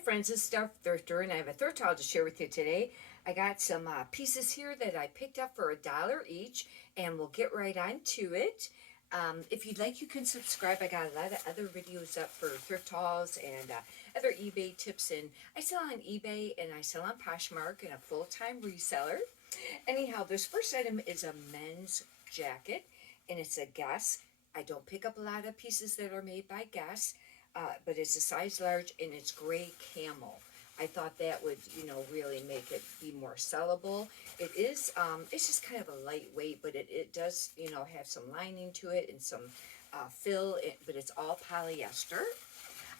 friends, it's Star Thrifter, and I have a thrift haul to share with you today. I got some pieces here that I picked up for $1 each, and we'll get right on to it. If you'd like, you can subscribe. I got a lot of other videos up for thrift hauls and other eBay tips, and I sell on eBay and I sell on Poshmark and a full-time reseller. Anyhow, this first item is a men's jacket, and it's a Guess. I don't pick up a lot of pieces that are made by Guess. But it's a size large and it's gray camel. I thought that would, really make it be more sellable. It is, it's just kind of a lightweight, but it does, have some lining to it and some fill, but it's all polyester.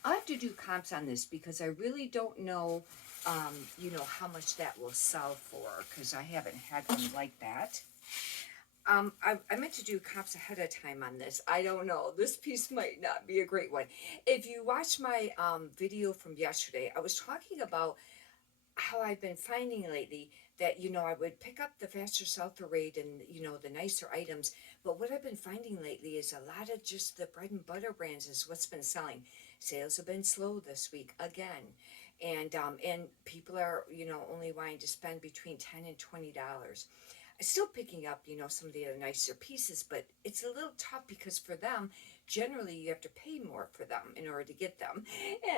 I'll have to do comps on this because I really don't know, how much that will sell for, because I haven't had one like that. I meant to do comps ahead of time on this. I don't know. This piece might not be a great one. If you watch my video from yesterday, I was talking about how I've been finding lately that, I would pick up the faster sell-through rate and, the nicer items. But what I've been finding lately is a lot of just the bread and butter brands is what's been selling. Sales have been slow this week again. And people are, only wanting to spend between $10 and $20. Still picking up, some of the other nicer pieces, but it's a little tough because for them, generally you have to pay more for them in order to get them.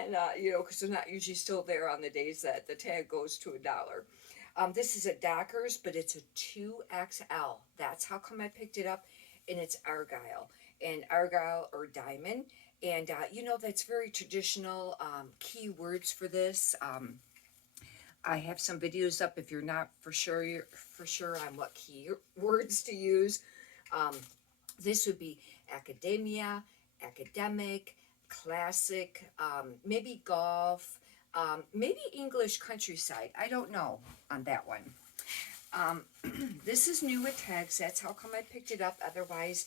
And, because they're not usually still there on the days that the tag goes to $1. This is a Dockers, but it's a 2XL. That's how come I picked it up. And it's Argyle. And Argyle or Diamond. And, that's very traditional keywords for this. I have some videos up if you're not for sure on what keywords to use. This would be academia, academic, classic, maybe golf, maybe English countryside. I don't know on that one. This is new with tags. That's how come I picked it up. Otherwise,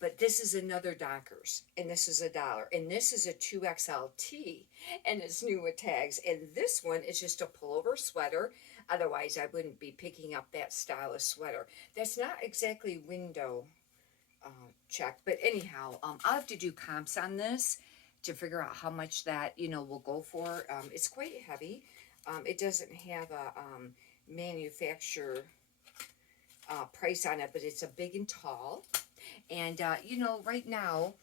but this is another Dockers, and this is $1, and this is a 2XLT, and it's new with tags, and this one is just a pullover sweater. Otherwise, I wouldn't be picking up that style of sweater. That's not exactly window checked, but anyhow, I'll have to do comps on this to figure out how much that, will go for. It's quite heavy. It doesn't have a manufacturer price on it, but it's a big and tall. And, right now,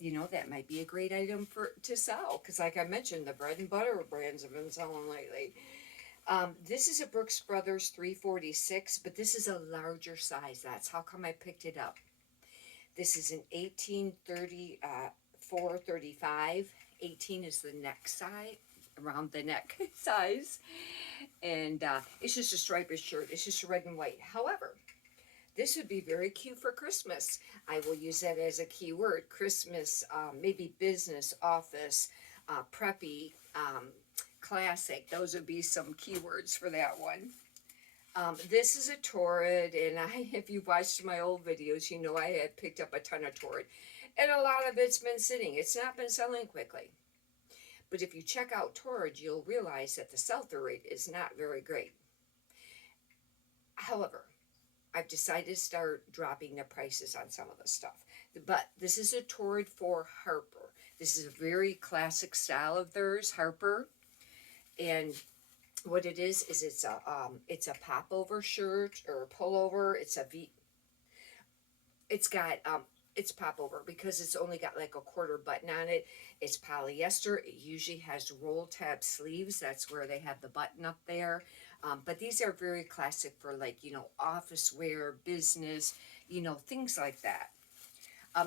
that might be a great item to sell. Because like I mentioned, the bread and butter brands have been selling lately. This is a Brooks Brothers 346, but this is a larger size. That's how come I picked it up. This is an 1834-35. 18 is the neck size, around the neck size. And it's just a striped shirt. It's just red and white. However, this would be very cute for Christmas. I will use that as a keyword. Christmas, maybe business, office, preppy, classic. Those would be some keywords for that one. This is a Torrid, and if you've watched my old videos, I had picked up a ton of Torrid. And a lot of it's been sitting. It's not been selling quickly. But if you check out Torrid, you'll realize that the sell-through rate is not very great. However, I've decided to start dropping the prices on some of the stuff. But this is a Torrid for Harper. This is a very classic style of theirs, Harper. And what it is it's a popover shirt or pullover. It's a V. It's got it's popover because it's only got like a quarter button on it. It's polyester. It usually has roll tab sleeves. That's where they have the button up there. But these are very classic for like, office wear, business, things like that.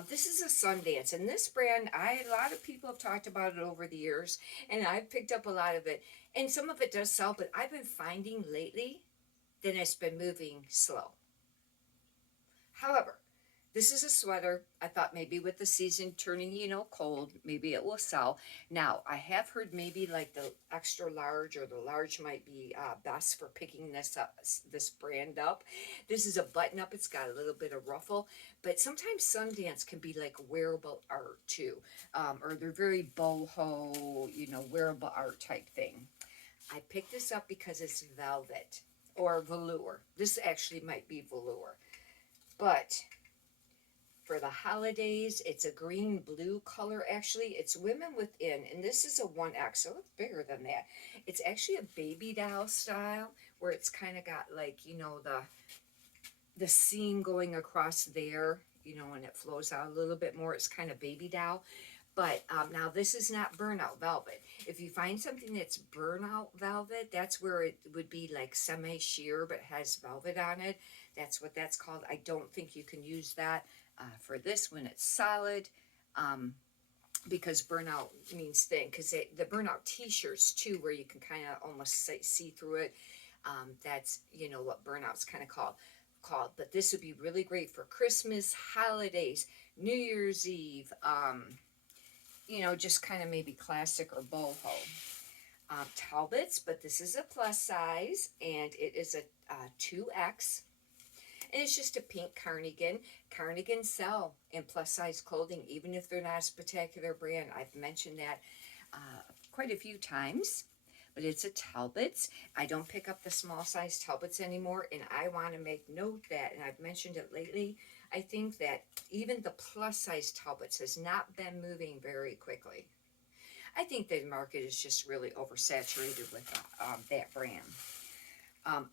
This is a Sundance, and this brand, a lot of people have talked about it over the years, and I've picked up a lot of it, and some of it does sell, but I've been finding lately that it's been moving slow. However, this is a sweater. I thought maybe with the season turning, cold, maybe it will sell. Now, I have heard maybe like the extra large or the large might be best for picking this brand up. This is a button up. It's got a little bit of ruffle. But sometimes Sundance can be like wearable art too. Or they're very boho, wearable art type thing. I picked this up because it's velvet or velour. This actually might be velour. But for the holidays. It's a green blue color actually. It's women within, and this is a 1X, so it's bigger than that. It's actually a baby doll style where it's kind of got like, you know, the seam going across there, you know, and it flows out a little bit more. It's kind of baby doll. But now this is not burnout velvet. If you find something that's burnout velvet, that's where it would be like semi-sheer but has velvet on it. That's what that's called. I don't think you can use that for this when it's solid, because burnout means thin. Because the burnout t-shirts too, where you can kind of almost see through it, that's, you know, what burnout's kind of called. But this would be really great for Christmas, holidays, New Year's Eve, you know, just kind of maybe classic or boho. Talbots, but this is a plus size, and it is a 2X. And it's just a pink cardigan. Cardigans sell in plus size clothing, even if they're not a spectacular brand. I've mentioned that quite a few times. But it's a Talbots. I don't pick up the small size Talbots anymore, and I want to make note that, and I've mentioned it lately, I think that even the plus size Talbots has not been moving very quickly. I think the market is just really oversaturated with that brand.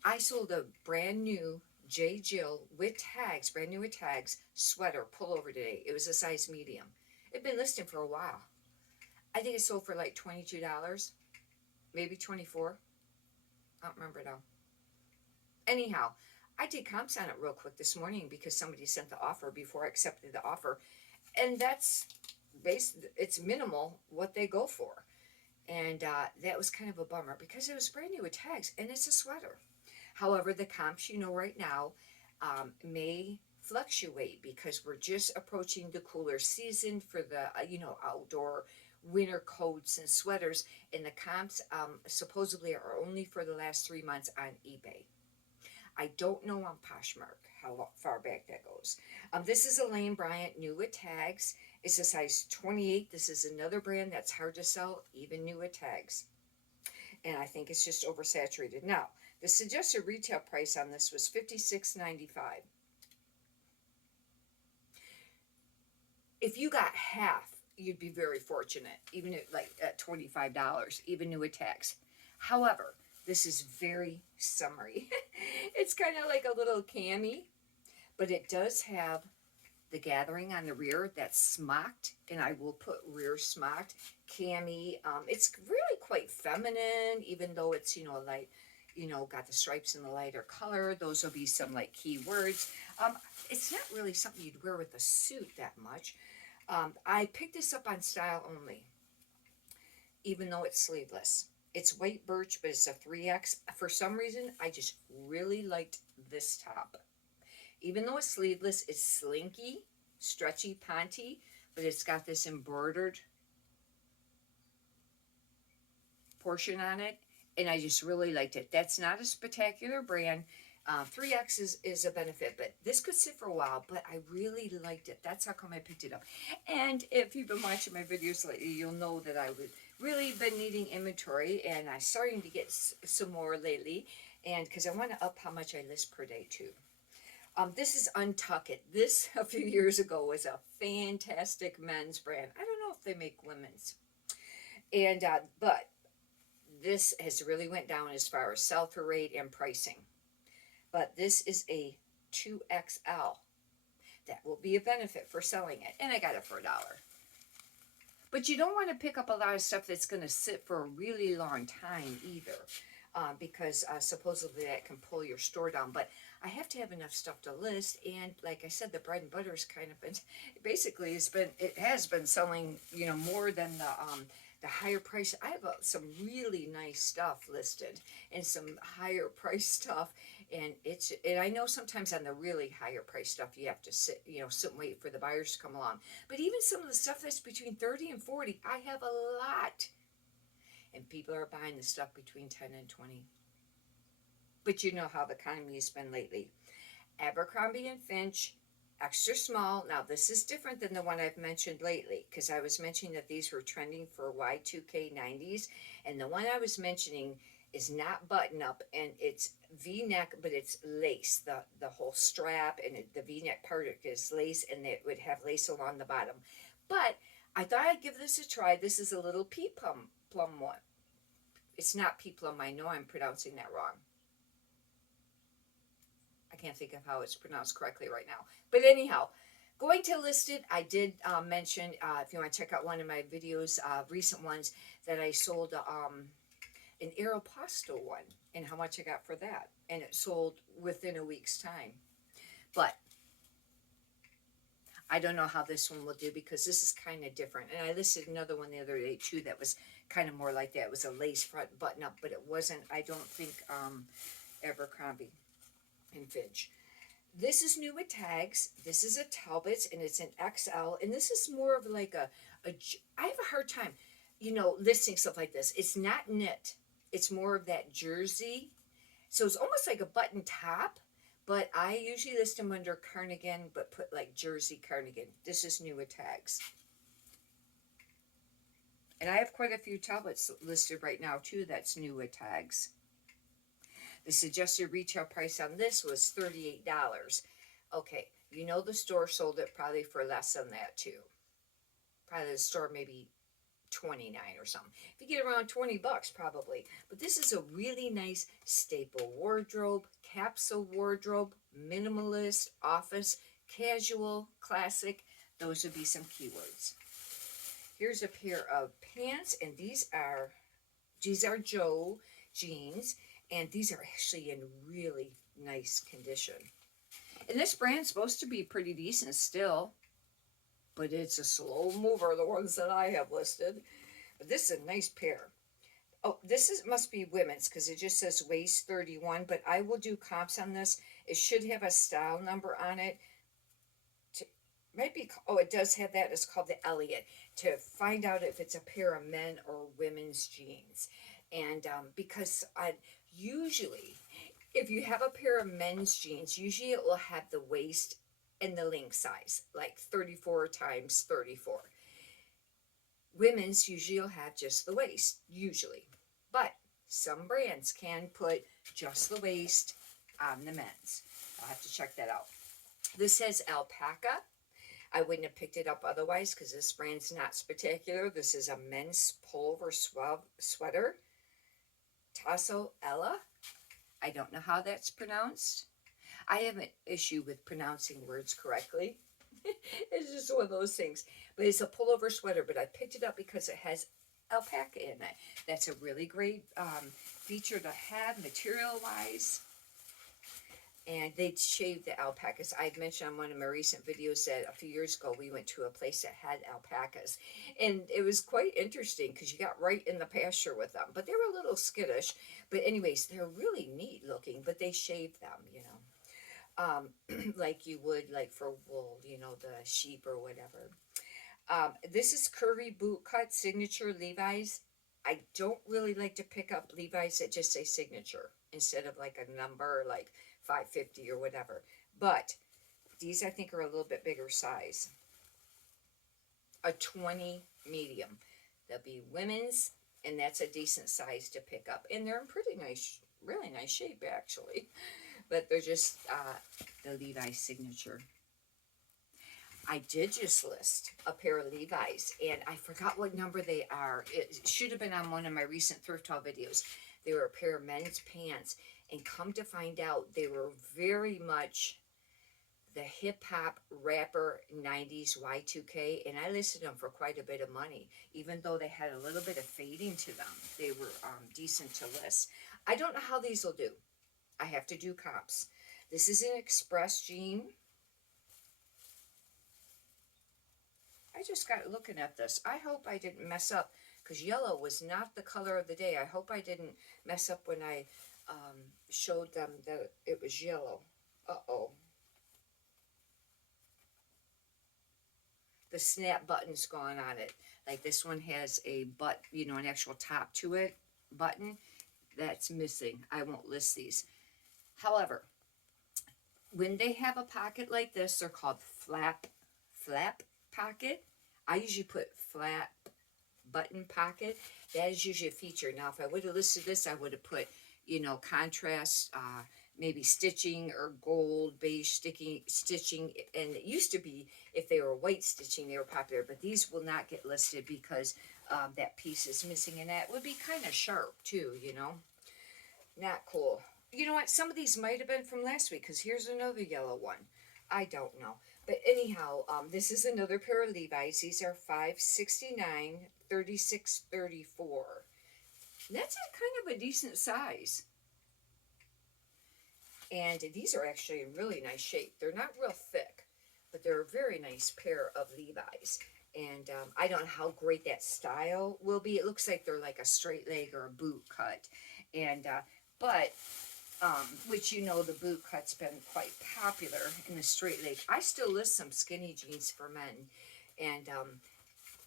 I sold a brand new J. Jill with tags, brand new with tags, sweater pullover today. It was a size medium. It'd been listing for a while. I think it sold for like $22, maybe 24. I don't remember now. Anyhow, I did comps on it real quick this morning because somebody sent the offer before I accepted the offer, and that's it's minimal what they go for, and that was kind of a bummer because it was brand new with tags and it's a sweater. However, the comps, you know, right now may fluctuate because we're just approaching the cooler season for the you know, outdoor winter coats and sweaters, and the comps supposedly are only for the last 3 months on eBay. I don't know on Poshmark how far back that goes. This is a Lane Bryant new with tags. It's a size 28. This is another brand that's hard to sell, even new with tags. And I think it's just oversaturated. Now, the suggested retail price on this was $56.95. If you got half, you'd be very fortunate, even at $25, even new with tags. However, this is very summery. It's kind of like a little cami, but it does have the gathering on the rear that's smocked, and I will put rear smocked cami. It's really quite feminine, even though it's, you know, light, you know, got the stripes in the lighter color. Those will be some like key words. It's not really something you'd wear with a suit that much. I picked this up on Style Only, even though it's sleeveless. It's white birch, but it's a 3X. For some reason, I just really liked this top. Even though it's sleeveless, it's slinky, stretchy, ponty, but it's got this embroidered portion on it, and I just really liked it. That's not a spectacular brand. 3X is a benefit, but this could sit for a while, but I really liked it. That's how come I picked it up. And if you've been watching my videos lately, you'll know that I would really been needing inventory, and I'm starting to get some more lately, and because I want to up how much I list per day too. This is Untuck It. This, a few years ago, was a fantastic men's brand. I don't know if they make women's. And, but this has really went down as far as sell-through rate and pricing. But this is a 2XL. That will be a benefit for selling it. And I got it for $1. But you don't want to pick up a lot of stuff that's going to sit for a really long time either. Because supposedly that can pull your store down. But I have to have enough stuff to list, and like I said, the bread and butter has kind of been, basically it has been selling, you know, more than the higher price. I have some really nice stuff listed and some higher price stuff, and I know sometimes on the really higher price stuff you have to sit and wait for the buyers to come along. But even some of the stuff that's between 30 and 40, I have a lot. And people are buying the stuff between 10 and 20. But you know how the economy has been lately. Abercrombie & Finch, extra small. Now, this is different than the one I've mentioned lately, because I was mentioning that these were trending for Y2K 90s. And the one I was mentioning is not button up, and it's V-neck, but it's lace. The whole strap and the V-neck part is lace, and it would have lace along the bottom. But I thought I'd give this a try. This is a little pea plum one. It's not pea plum. I know I'm pronouncing that wrong. I can't think of how it's pronounced correctly right now. But anyhow, going to listed, I did mention, if you want to check out one of my videos, recent ones, that I sold an Aeropostale one and how much I got for that. And it sold within a week's time. But I don't know how this one will do because this is kind of different. And I listed another one the other day too that was kind of more like that. It was a lace front button up, but it wasn't, I don't think, Abercrombie and Fitch. This is new with tags. This is a Talbot's, and it's an XL. And this is more of like I have a hard time, listing stuff like this. It's not knit. It's more of that jersey. So it's almost like a button top, but I usually list them under cardigan, but put like jersey cardigan. This is new with tags. And I have quite a few Talbots listed right now too that's new with tags. The suggested retail price on this was $38. Okay, the store sold it probably for less than that too. Probably the store maybe 29 or something. If you get around 20 bucks probably. But this is a really nice staple wardrobe, capsule wardrobe, minimalist, office, casual, classic. Those would be some keywords. Here's a pair of pants, and these are Joe jeans, and these are actually in really nice condition. And this brand's supposed to be pretty decent still, but it's a slow mover, the ones that I have listed. But this is a nice pair. Oh, must be women's because it just says waist 31, but I will do comps on this. It should have a style number on it. It does have that. It's called the Elliot, to find out if it's a pair of men or women's jeans. And because usually, if you have a pair of men's jeans, usually it will have the waist and the length size, like 34 times 34. Women's usually will have just the waist, usually. But some brands can put just the waist on the men's. I'll have to check that out. This says alpaca. I wouldn't have picked it up otherwise because this brand's not spectacular. This is a men's pullover sweater. Tasso Ella. I don't know how that's pronounced. I have an issue with pronouncing words correctly. It's just one of those things. But it's a pullover sweater, but I picked it up because it has alpaca in it. That's a really great feature to have material-wise. And they shaved the alpacas. I've mentioned on one of my recent videos that a few years ago we went to a place that had alpacas. And it was quite interesting because you got right in the pasture with them. But they were a little skittish. But anyways, they're really neat looking. But they shaved them, like you would like for wool, the sheep or whatever. This is curvy boot cut signature Levi's. I don't really like to pick up Levi's that just say signature instead of like a number like 550 or whatever. But these I think are a little bit bigger size. A 20 medium. They'll be women's, and that's a decent size to pick up. And they're in pretty nice, really nice shape actually. But they're just the Levi's signature. I did just list a pair of Levi's, and I forgot what number they are. It should have been on one of my recent thrift haul videos. They were a pair of men's pants, and come to find out, they were very much the hip-hop rapper 90s Y2K, and I listed them for quite a bit of money. Even though they had a little bit of fading to them, they were decent to list. I don't know how these will do. I have to do comps. This is an express jean. I just got looking at this. I hope I didn't mess up because yellow was not the color of the day. I hope I didn't mess up when I showed them that it was yellow. Uh-oh. The snap button's gone on it. Like this one has a an actual top to it button. That's missing. I won't list these. However, when they have a pocket like this, they're called flap pocket. I usually put flap button pocket. That is usually a feature. Now, if I would have listed this, I would have put, you know, contrast, maybe stitching or gold beige stitching. And it used to be if they were white stitching, they were popular, but these will not get listed because that piece is missing, and that would be kind of sharp too, you know. Not cool. You know what? Some of these might have been from last week, because here's another yellow one. I don't know. But anyhow, this is another pair of Levi's. These are 569, 36, 34. That's a kind of a decent size. And these are actually in really nice shape. They're not real thick, but they're a very nice pair of Levi's. And I don't know how great that style will be. It looks like they're like a straight leg or a boot cut. And, but which, you know, the boot cut's been quite popular in the straight leg. I still list some skinny jeans for men, and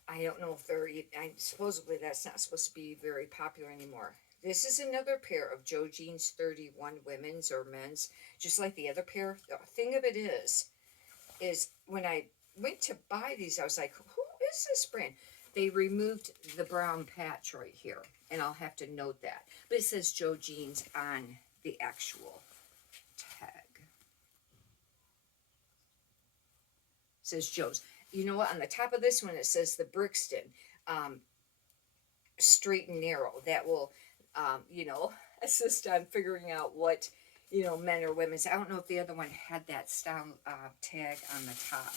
I don't know if they're, supposedly that's not supposed to be very popular anymore. This is another pair of Joe Jeans 31 women's or men's, just like the other pair. The thing of it is when I went to buy these, I was like, who is this brand? They removed the brown patch right here, and I'll have to note that. But it says Joe Jeans on the actual tag. It says Joe's. You know what? On the top of this one, it says the Brixton straight and narrow. That will, you know, assist on figuring out what, you know, men or women's. I don't know if the other one had that style tag on the top.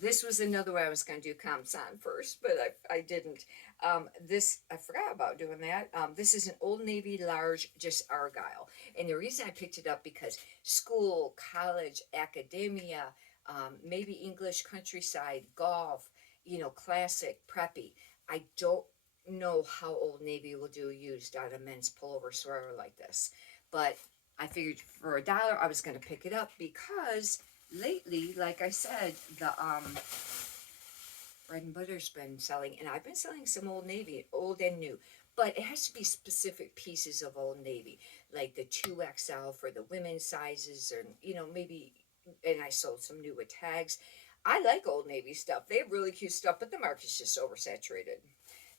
This was another way I was going to do comps on first, but I didn't. This, I forgot about doing that. This is an Old Navy large, just Argyle. And the reason I picked it up because school, college, academia, maybe English countryside, golf, you know, classic, preppy. I don't know how Old Navy will do used on a men's pullover sweater like this. But I figured for $1 I was going to pick it up because lately, like I said, the bread and butter's been selling, and I've been selling some Old Navy, old and new. But it has to be specific pieces of Old Navy, like the 2XL for the women's sizes, or, you know, maybe, and I sold some new with tags. I like Old Navy stuff. They have really cute stuff, but the market's just oversaturated.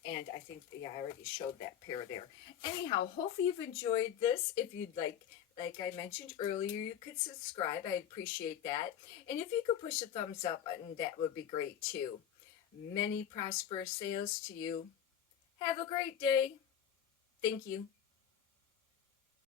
And I think, yeah, I already showed that pair there. Anyhow, hopefully you've enjoyed this. If you'd like I mentioned earlier, you could subscribe. I'd appreciate that. And if you could push the thumbs up button, that would be great too. Many prosperous sales to you. Have a great day. Thank you.